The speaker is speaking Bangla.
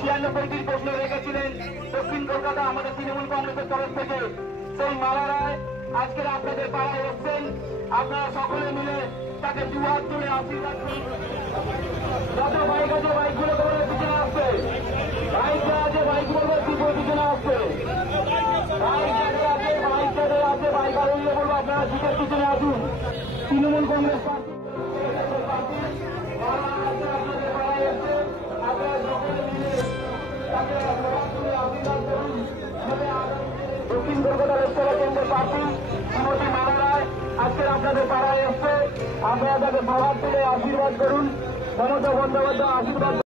96টি প্রশ্ন রেখেছিলেন দক্ষিণ কলকাতা আমাদের তৃণমূল কংগ্রেসের তরফ থেকে। সেই মালা রায় আজকের আপনাদের পাড়ায় এসছেন। আপনারা সকলে মিলে তাকে দুহাত তুলে আশীর্বাদ করুন। যত বাইক আছে বাইকগুলো করে পিছনে আসছে, বাইক আছে বাইকগুলো পিছনে আসছে, বাইক যাদের আছে বাইক যাদের আছে বাইক আরোহীরা বলবো আপনারা জিপের পিছনে আসুন। তৃণমূল কংগ্রেস পার্টি আপনাদের পাড়ায় এসছে। আপনারা সকলে মিলে তাকে দুহাত তুলে আশীর্বাদ করুন। দক্ষিণ কলকাতা লোকসভা কেন্দ্রের প্রার্থী শ্রীমতী মালা রায় আজকের আপনাদের পাড়ায় এসছে। আপনারা তাকে দুহাত তুলে আশীর্বাদ করুন। মমতা বন্দ্যোপাধ্যায় আশীর্বাদ